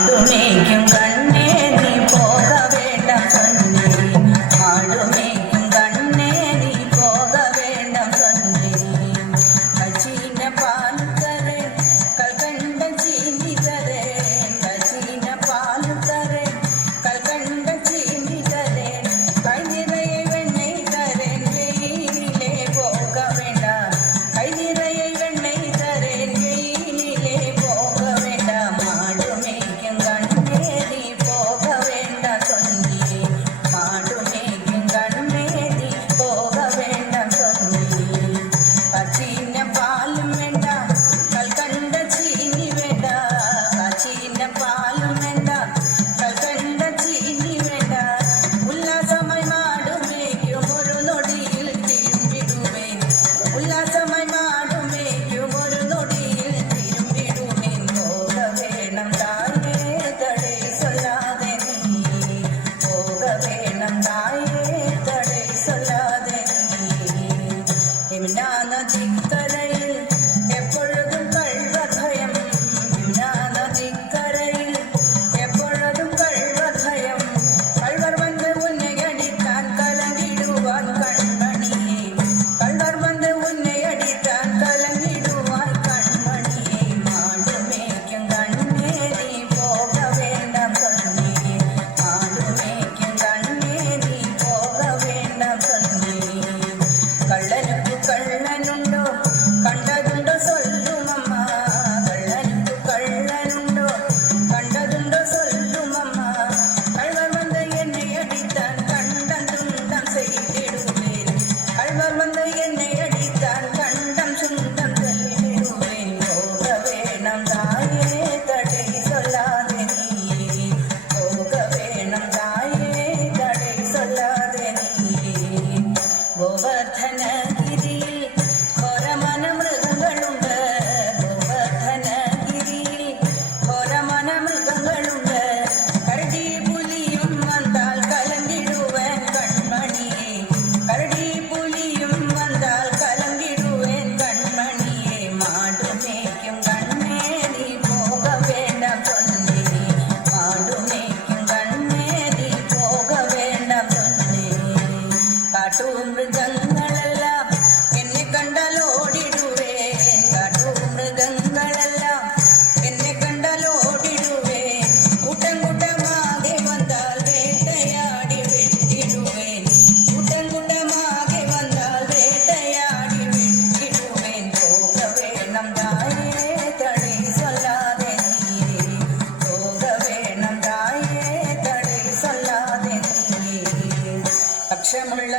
മേയ്ക്കും കണ്ണേ നീ പോക വേണ്ട സൊന്നേ ആടുമേയ്ക്കും കണ്ണേ നീ പോക വേണ്ട സൊന്നേ കച്ചീന പാൽ തരേ കൽക്കണ്ട ചീനി തരേ കച്ചീന പാൽ തരേ കൽക്കണ്ട ചീനി തരേ കൈ നിറയെ വെണ്ണை തരേ വെയിലിലെ പോക വേണ്ട കൈ നിറയെ വെണ്ണை തരേ വെയിലിലെ പോക വേണ്ട മാടുമേയ്ക്കും കണ്ണേ നീ പോക വേണ്ട സൊന്നേ മാടുമേയ്ക്കും കണ്ണേ നീ പോക വേണ്ട സൊന്നേ കച്ചീന പാലും വേണ്ട കൽക്കണ്ട ചീനി വേണ്ട കച്ചീന പാലും വേണ്ട കൽക്കണ്ട ചീനി വേണ്ട ഉല്ലാസമായി മാടുമേയ്ക്കും ഒരു നൊടിയിൽ തിരുമ്പിടുവേൻ ഉല്ലാസമായി മാടുമേയ്ക്കും ഒരു നൊടിയിൽ തിരുമ്പിടുവേൻ പോക വേണം തായേ തടേ സൊല്ലാതെ നീ പോക വേണം തായേ തടേ സൊല്ലാതെ നീ യമുനാ നദിക്കരയിൽ എപ്പോഴും കള്ളഭയം യമുനാ നദിക്കരയിൽ എപ്പോഴും കള്ളഭയം കള്ളർ വന്ന് ഉന്നെ അടിക്കാൻ കലങ്ങിടുവാൻ കൺമണിയെ കള്ളർ വന്ന് ഉന്നെ അടിക്കാൻ കലങ്ങിടുവാൻ കൺമണിയെ മാടുമേയ്ക്കും കണ്ണേ നീ പോക വേണ്ട സൊന്നേ മാടുമേയ്ക്കും കണ്ണേ നീ പോക വേണ്ട സൊന്നേ കള്ളനുക്കു കള്ളനുണ്ടോ കണ്ടതുണ്ടോ സൊല്ലുമമ്മ കള്ളനുക്കു കള്ളനുണ്ടോ കണ്ടതുണ്ടോ സൊല്ലുമമ്മ കൾവർ വന്ന് എന്നെ അടിത്താൻ കണ്ടം ചുണ്ടം ചെയ്തിടുവേൻ കൾവർ വന്ന് എന്നെ അടിത്താൻ കണ്ടം ചുണ്ടം ചെയ്തിടുവേൻ പോക വേണം തായേ തടേ സൊല്ലാതെ നീ പോക വേണം തായേ തടേ സൊല്ലാതെ നീ ഗോവർദ്ധനഗിരിയിൽ ഘോരമന മൃഗങ്ങളുണ്ട് ഗോവർദ്ധനഗിരിയിൽ ഘോരമന മൃഗങ്ങളുണ്ട് കരടി പുലിയും വന്നാൽ കലങ്കിടുവേൻ കൺമണിയെ കരടി പുലിയും വന്നാൽ കലങ്കിടുവേൻ കൺമണിയെ മാടുമേയ്ക്കും കണ്ണേ നീ പോക വേണ്ട സൊന്നേ മാടുമേയ്ക്കും കണ്ണേ നീ പോക വേണ്ട സൊന്നേ കാട്ടുമൃഗങ്ങളെല്ലാം എന്നെ കണ്ടാലോടിടുവേൻ കാട്ടുമൃഗങ്ങളെല്ലാം എന്നെ കണ്ടാലോടിടുവേൻ കൂട്ടം കൂട്ടമാകെ വന്നാൽ വേട്ടയാടി വെട്ടിടുവേൻ കൂട്ടം കൂട്ടമാകെ വന്നാൽ വേട്ടയാടി വെട്ടിടുവേൻ പോക വേണം തായേ തടേ സൊല്ലാതെ നീ പോക വേണം തായേ തടേ സൊല്ലാതെ നീ പക്ഷമുള്ള